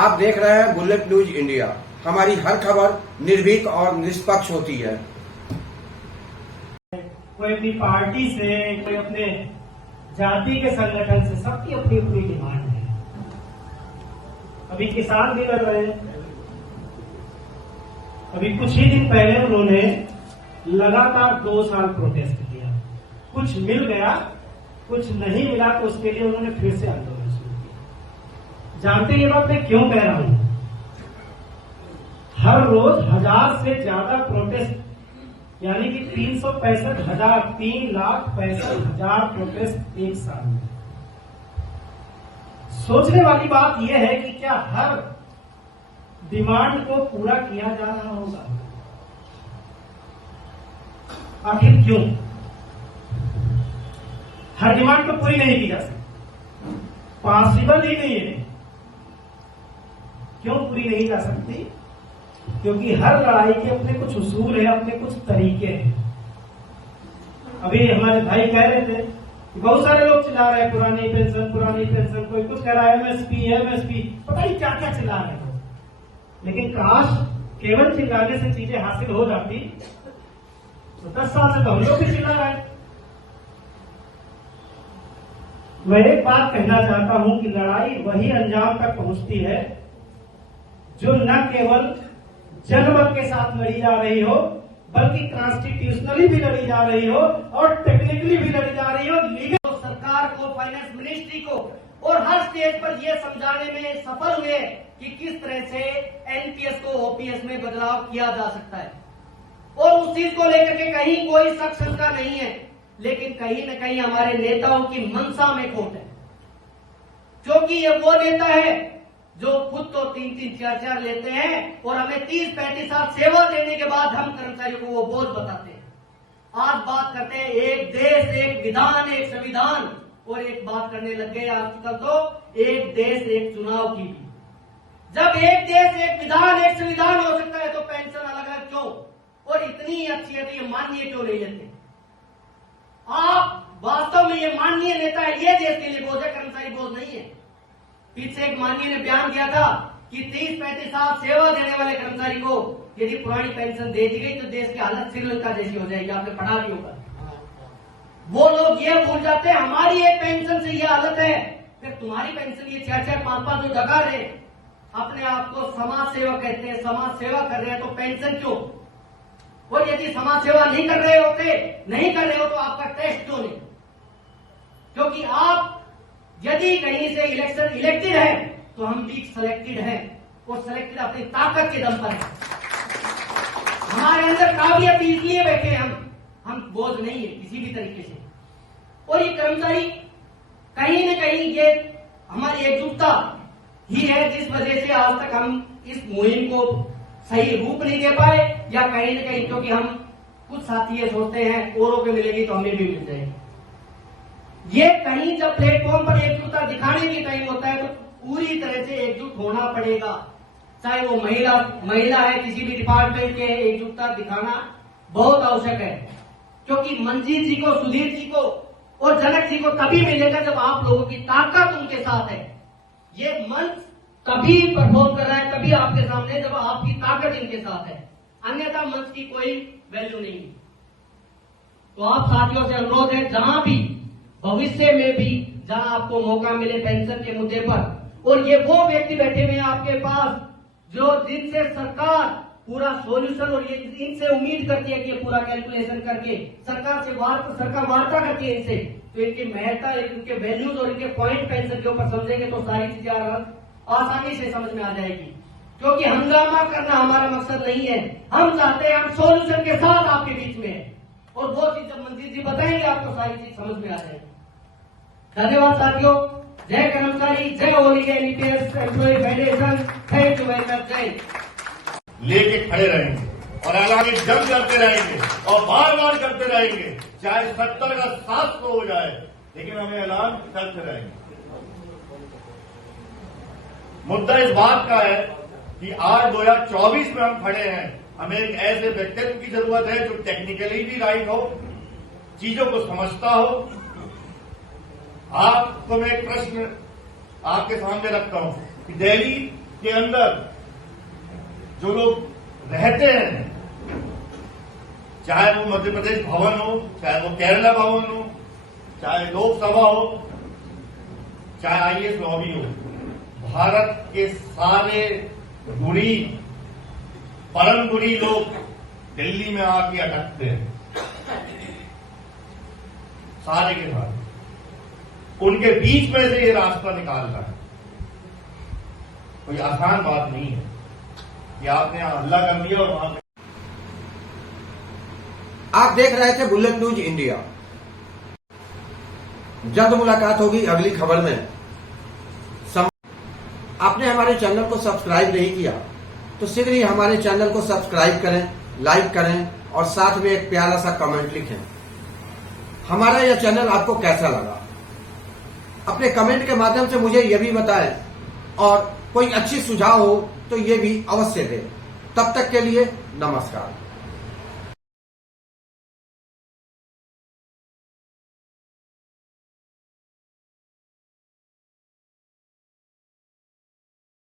आप देख रहे हैं बुलेट न्यूज इंडिया। हमारी हर खबर निर्भीक और निष्पक्ष होती है। कोई अपनी पार्टी से, कोई अपने जाति के संगठन से, सबकी अपनी अपनी डिमांड है। अभी किसान भी लड़ रहे हैं। अभी कुछ ही दिन पहले उन्होंने लगातार 2 साल प्रोटेस्ट किया। कुछ मिल गया, कुछ नहीं मिला, तो उसके लिए उन्होंने फिर से आंदोलन शुरू किया। जानते ये बात मैं क्यों कह रहा हूं? हर रोज 1000 से ज्यादा प्रोटेस्ट, यानी कि 365,000, 3,65,000 प्रोटेस्ट एक साल में। सोचने वाली बात यह है कि क्या हर डिमांड को पूरा किया जा रहा होगा? आखिर क्यों? हर डिमांड को पूरी नहीं की जा सकती, पॉसिबल ही नहीं है। क्यों पूरी नहीं जा सकती? क्योंकि हर लड़ाई के अपने कुछ उसूल है, अपने कुछ तरीके हैं। अभी हमारे भाई कह रहे थे कि बहुत सारे लोग चिल्ला रहे हैं पुरानी पेंशन, कोई कुछ कह रहा है एमएसपी, पता नहीं क्या क्या चिल्ला रहे हैं। लेकिन काश केवल चिल्लाने से चीजें हासिल हो जाती, तो 10 साल से तो हम लोग भी चिल्ला रहे हैं। मैं एक बात कहना चाहता हूं कि लड़ाई वही अंजाम तक पहुंचती है जो न केवल जनमत के साथ लड़ी जा रही हो, बल्कि कॉन्स्टिट्यूशनली भी लड़ी जा रही हो और टेक्निकली भी लड़ी जा रही हो। लीगल सरकार को, फाइनेंस मिनिस्ट्री को और हर स्टेज पर यह समझाने में सफल हुए कि किस तरह से एनपीएस को ओपीएस में बदलाव किया जा सकता है। और उस चीज को लेकर के कहीं कोई शक शंका नहीं है, लेकिन कहीं न कहीं हमारे नेताओं की मंशा में खोट है। क्योंकि ये वो नेता है जो खुद तो 3-3, 4-4 लेते हैं और हमें 30-35 साल सेवा देने के बाद हम कर्मचारियों को वो बोझ बताते हैं। आज बात करते हैं एक देश, एक विधान, एक संविधान, और एक बात करने लग गए आजकल तो एक देश, एक चुनाव की भी। जब एक देश, एक विधान, एक संविधान हो सकता है तो पेंशन अलग अलग क्यों? और इतनी अच्छी है तो ये माननीय क्यों नहीं लेते? आप वास्तव में ये माननीय नेता है, ये देश के लिए बोझ है, कर्मचारी बोझ नहीं है। पीछे एक माननीय ने बयान दिया था कि 30-35 साल सेवा देने वाले कर्मचारी को यदि पुरानी पेंशन दे दी गई तो देश की हालत श्रीलंका जैसी हो जाएगी। आपने पढ़ा भी होगा। वो लोग ये भूल जाते हैं हमारी एक पेंशन से ये हालत है, फिर तुम्हारी पेंशन ये 4-4, 5-5 जो डका रहे, अपने आप को समाज सेवा कहते हैं, समाज सेवा कर रहे हैं, तो पेंशन क्यों? और यदि समाज सेवा नहीं कर रहे हो तो आपका टेस्ट क्यों नहीं? क्योंकि आप यदि कहीं से इलेक्शन इलेक्टेड है तो हम भी सिलेक्टेड हैं, और सिलेक्टेड अपनी ताकत के दम पर है। हमारे अंदर काबिलियत इसलिए बैठे हैं, हम बोझ नहीं है किसी भी तरीके से। और ये कर्मचारी कहीं न कहीं ये हमारी एकजुटता ही है जिस वजह से आज तक हम इस मुहिम को सही रूप नहीं दे पाए, या कहीं न कहीं क्योंकि हम कुछ साथी ये सोचते हैं औरों को मिलेगी तो हमें भी मिल जाएगी। ये कहीं जब प्लेटफॉर्म पर एकजुटता दिखाने की टाइम होता है तो पूरी तरह से एकजुट होना पड़ेगा। चाहे वो महिला है, किसी भी डिपार्टमेंट के, एकजुटता दिखाना बहुत आवश्यक है। क्योंकि मंजीत जी को, सुधीर जी को और जनक जी को तभी मिलेगा जब आप लोगों की ताकत उनके साथ है। ये मंच तभी परफॉर्म कर रहा है, तभी आपके सामने, जब आपकी ताकत इनके साथ है। अन्यथा मंच की कोई वैल्यू नहीं है। तो आप साथियों से अनुरोध है, जहां भी भविष्य में भी जहां आपको मौका मिले पेंशन के मुद्दे पर, और ये वो व्यक्ति बैठे हुए हैं आपके पास जो जिनसे सरकार पूरा सॉल्यूशन, और ये इनसे उम्मीद करती है कि ये पूरा कैलकुलेशन करके सरकार वार्ता करती है इनसे, तो इनकी महत्ता, इनके वैल्यूज और इनके पॉइंट पेंशन के ऊपर समझेंगे तो सारी चीजें आसानी से समझ में आ जाएगी। क्योंकि हंगामा करना हमारा मकसद नहीं है, हम चाहते हैं हम सॉल्यूशन के साथ आपके बीच में है, और वो चीज जब मंजीत जी बताएंगे आपको सारी चीज समझ में आ जाएगी। धन्यवाद साथियों। जय कर्मचारी, जय all India NPS employ federation. Thank you very much. जय। लेके खड़े रहेंगे और हालांकि जंग करते रहेंगे और बार बार करते रहेंगे, चाहे 70 का 700 हो जाए, लेकिन हमें ऐलान करते रहेंगे। मुद्दा इस बात का है कि आज 2024 में हम खड़े हैं। हमें एक ऐसे व्यक्तित्व की जरूरत है जो टेक्निकली भी राइट हो, चीजों को समझता हो। आपको मैं एक प्रश्न आपके सामने रखता हूं कि दिल्ली के अंदर जो लोग रहते हैं, चाहे वो मध्य प्रदेश भवन हो, चाहे वो केरला भवन हो, चाहे लोकसभा हो, चाहे आईएएस लॉबी हो, भारत के सारे गुणी, परम गुणी लोग दिल्ली में आके अटकते हैं, सारे के सारे। उनके बीच में से ये रास्ता निकालना है, कोई आसान बात नहीं है कि आपने यहां हल्ला कर दिया और वहां पे। आप देख रहे थे बुलेट न्यूज इंडिया। जल्द मुलाकात होगी अगली खबर में। आपने हमारे चैनल को सब्सक्राइब नहीं किया तो शीघ्र ही हमारे चैनल को सब्सक्राइब करें, लाइक करें और साथ में एक प्यारा सा कमेंट लिखें। हमारा यह चैनल आपको कैसा लगा अपने कमेंट के माध्यम से मुझे यह भी बताएं और कोई अच्छी सुझाव हो तो ये भी अवश्य दें। तब तक के लिए नमस्कार।